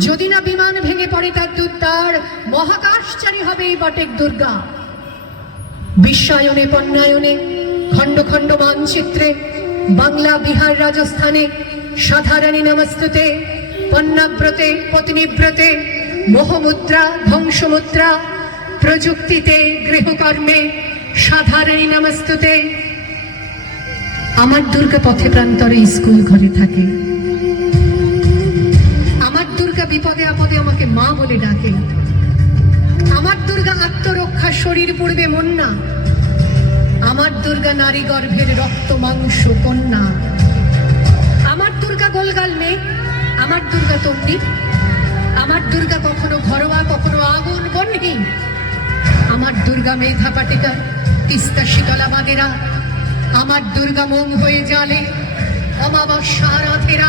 যদি না বিমান ভেঙে পড়ে তার দুর্দার মহাকাশচারী হবে এই বটেক দুর্গা। বিশ্বায়নে পণ্যায়নে, খণ্ড খণ্ড মানচিত্রে, বাংলা, বিহার, রাজস্থানে, সাধারণী নমস্তুতে, পণ্যাব্রতে, পত্নীব্রতে, মোহমুদ্রা, ধ্বংসমুদ্রা, প্রযুক্তিতে, গৃহকর্মে, সাধারণী নমস্তুতে। আমার দুর্গা পথে প্রান্তরে স্কুল ঘরে থাকে। বলে ডাকে। আমার দুর্গা আত্মরক্ষা শরীর পড়বে মন না আমার দুর্গা নারী গর্ভের রক্ত, মাংস, কন্যা। আমার দুর্গা গোলগাল মেয়ে, আমার দুর্গা তন্ডি। আমার দুর্গা কখনো ঘরোয়া, কখনো আগুন বন্যি আমার দুর্গা মেধা পাটিকা, তিস্তা শীতলা বাগেরা। আমার দুর্গা মোম হয়ে জালে অমাবস্যা রাধেরা